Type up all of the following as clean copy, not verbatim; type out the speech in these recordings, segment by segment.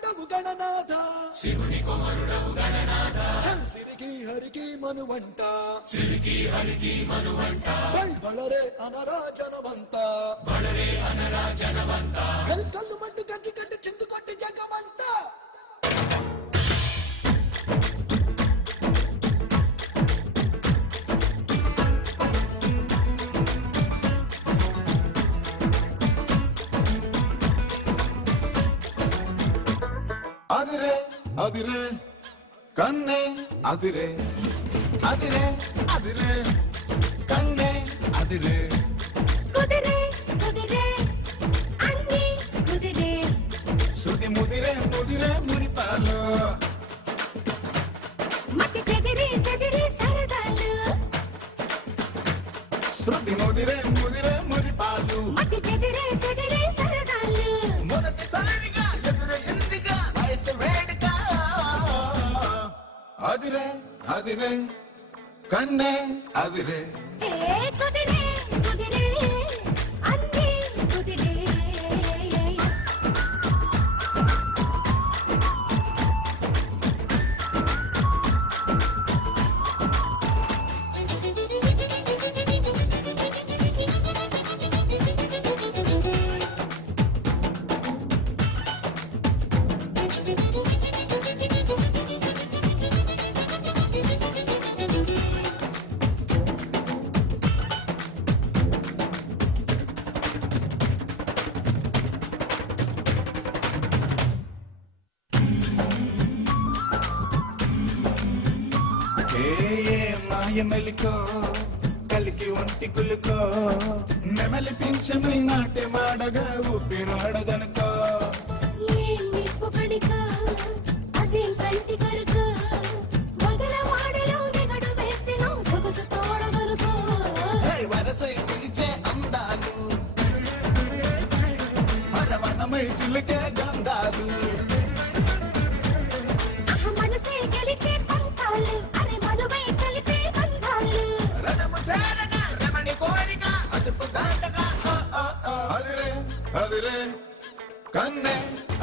కొమరుడవు గణనాథ శివుని కొమరుడవు గణనాథ చల్ సిరికి హరికి మనువంట సిరికి హరికి మనువంట బళరే అనరా జనవంత బళరే అనరా జనవంత కల్ కల్లు మండు గట్టి గట్టి చిందు కొట్టి జగమంత అదిరే అదిరే కన్నే అదిరే అదిరే అదిరే కన్నే అదిరే కుదిరే కుదిరే అన్ని కుదిరే సుది ముదిరే ముదిరే మురిపాలు మతి చెదిరి చెదిరి సరదాలు శృతి ముదిరే ముదిరే మురిపాలు మతి చెదిరే చెదిరి సరదాలు మొదటిసారిగా ఎదురు ఎందుగా వయసు వేడుక అదిరే అదిరే కన్నే అదిరే ఏ కుదిరే కుదిరే అన్ని కుదిరే మెలికో కలికి ఒంటి కులుకో నెమలి పింఛమై నాట్య మాడగా ఊపిరాడదనుకో ఏం నిప్పు పడికో అదేం కంటి కొరుకో మొగల వాడలో నెగడు వేస్తేనో సొగసు తోడగొరుకో వరసై పిలిచే అందాలు మరవనమై చిలుకే గంధాలు మనసే గెలిచే పంతాలు అరే మధువై కలిపే బంధాలు రణము చేరగా రమణి కోరిక అదుపు దాటగా అదిరే అదిరే కన్నే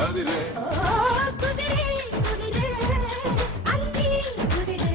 అదిరే కుదిరే కుదిరే అన్ని కుదిరే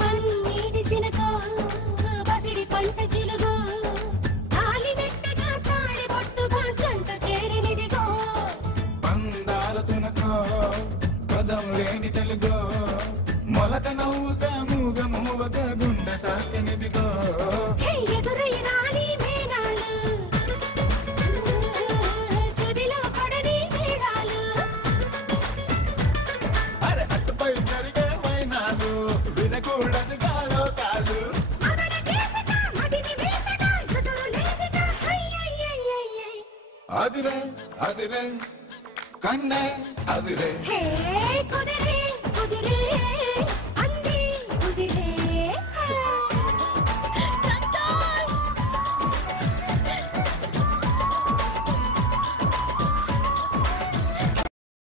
పన్నీటి చిలకో బసిడి పంట చిలుగో తాలి వెట్టగా తాళి బొట్టుగా జంట చేరినిదిగో పందాల తునకో పదం లేని తెలుగో మొలక నవ్వుక మూగ మూవక గుండె తాకినిదిగో ఎదురై రాణి మేనాలు చెవిలో పడని మేడాలు అరే అట్టుపై జరిగే వైనాలు వినకూడదుగా లోకాలు మదన గీతగా మదిని వేతగా ఎదురు లేదిగా హయ్యయ్యయ్యయ్యయ్ అదిరే అదిరే కన్నే అదిరే హే కుదిరే కుదిరే అన్ని కుదిరే